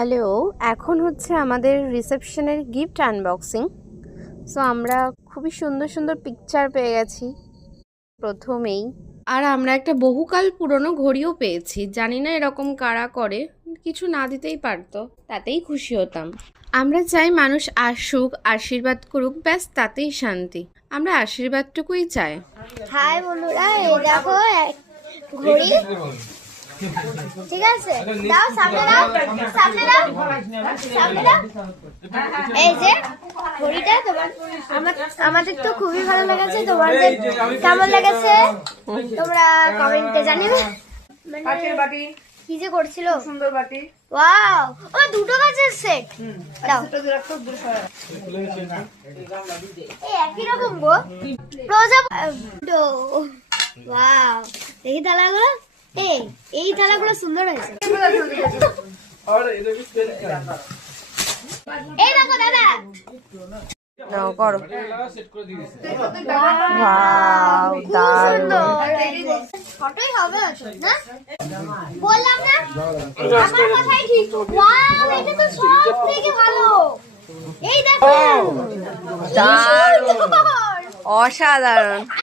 Hello, এখন হচ্ছে আমাদের রিসেপশনের গিফট আনবক্সিং। সো আমরা খুবই সুন্দর সুন্দর পিকচার পেয়ে গেছি প্রথমেই। আর আমরা একটা বহুকাল পুরনো ঘড়িও পেয়েছি। জানি না এরকম কারা করে, কিছু না দিতেই পারতো, তাতেই খুশি হতাম। আমরা চাই মানুষ আসুক, আশীর্বাদ করুক, ব্যাস তাতেই শান্তি। আমরা আশীর্বাদটুকুই চাই। হাই বন্ধুরা, এই দেখো ঘড়ি। ঠিক আছে, দাও সামনে দাও, সামনে দাও, সামনে দাও। এই যে ঘড়িটা আমাদের তো খুবই ভালো লেগেছে। তোমাদের কেমন লেগেছে তোমরা কমেন্টে জানিও। কি যে করছিল, সুন্দর বাটি। ওয়াও, ও দুটো কাচের সেট। দাও, এই একই রকম গো। ওয়াও, দেখি থালাগুলো। এই থালাগুলো সুন্দর হয়েছে। এই দেখো দাদা, নাও করো। ফটোই হবে না, বললাম না আমার কথাই ঠিক। ওয়াও, এটা তো সব থেকে ভালো। এই দেখো, দারুণ, অসাধারণ।